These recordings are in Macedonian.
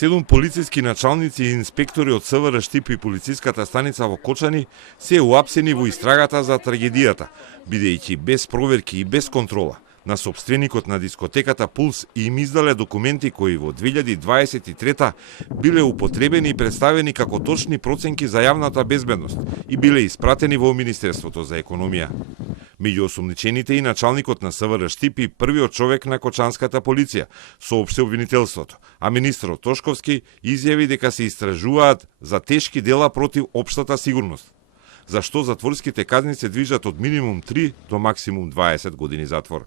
7 полициски началници и инспектори од СВР Штип и полициската станица во Кочани се уапсени во истрагата за трагедијата, бидејќи без проверки и без контрола на сопственикот на дискотеката Пулс им издале документи кои во 2023 биле употребени и представени како точни проценки за јавната безбедност и биле испратени во Министерството за економија. Меѓу осумничените и началникот на СВР Штип и првиот човек на кочанската полиција, соопшти обвинителството, а министерот Тошковски изјави дека се истражуваат за тешки дела против општата сигурност, за што затворските казни се движат од минимум 3 до максимум 20 години затвор.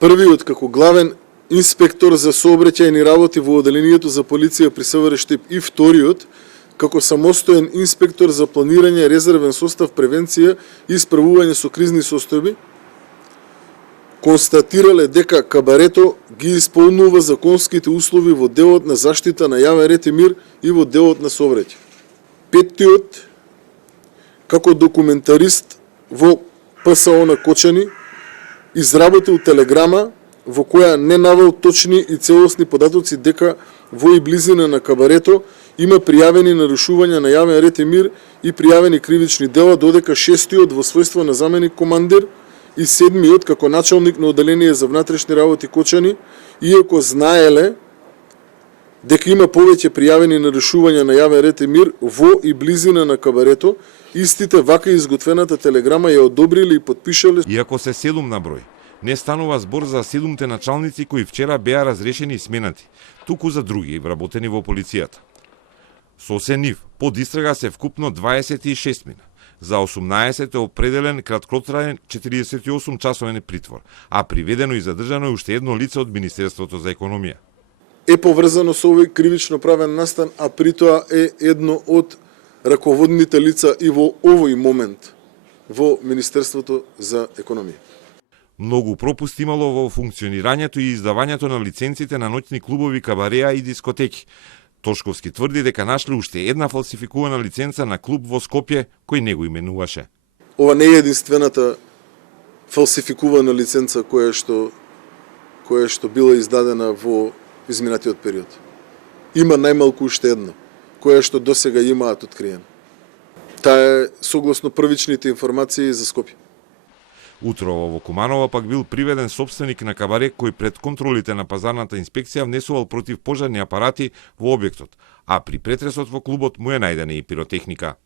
Првиот како главен инспектор за сообраќајни работи во оделението за полиција при СВР Штип и вториот како самостоен инспектор за планирање, резервен состав, превенција и справување со кризни состојби, констатирале дека кабарето ги исполнува законските услови во делот на заштита на јавен ред и мир и во делот на сообраќај. Петтиот како документарист во ПСО на Кочани изработил телеграма во која не навел точни и целосни податоци дека во и близина на кабарето има пријавени нарушувања на јавен ред и мир и пријавени кривични дела, додека шестиот во својство на заменик командир и седмиот како началник на оделение за внатрешни работи Кочани, иако знаеле дека има повеќе пријавени нарушувања на јавен ред и мир во и близина на кабарето, истите вака изготвената телеграма ја одобриле и подпишале. Иако се 7 на број, не станува збор за 7 началници кои вчера беа разрешени и сменати, туку за други вработени во полицијата. Со се нив, под истрага се вкупно 26 мина. За 18 е определен краткотраен 48 часовен притвор, а приведено и задржано е уште едно лице од Министерството за економија. Е поврзано со овој кривично правен настан, а притоа е едно од раководните лица и во овој момент во Министерството за економија. Многу пропусти имало во функционирањето и издавањето на лиценците на ноќни клубови, кабареа и дискотеки. Тошковски тврди дека нашле уште една фалсификувана лиценца на клуб во Скопје кој не го именуваше. Ова не е единствената фалсификувана лиценца која што била издадена во изминатиот период. Има најмалку уште една, која што досега имаат откриен. Таа е согласно првичните информации за Скопје. Утрово во Куманово пак бил приведен сопственик на кабаре кој пред контролите на пазарната инспекција внесувал против пожарни апарати во објектот, а при претресот во клубот му е најдена и пиротехника.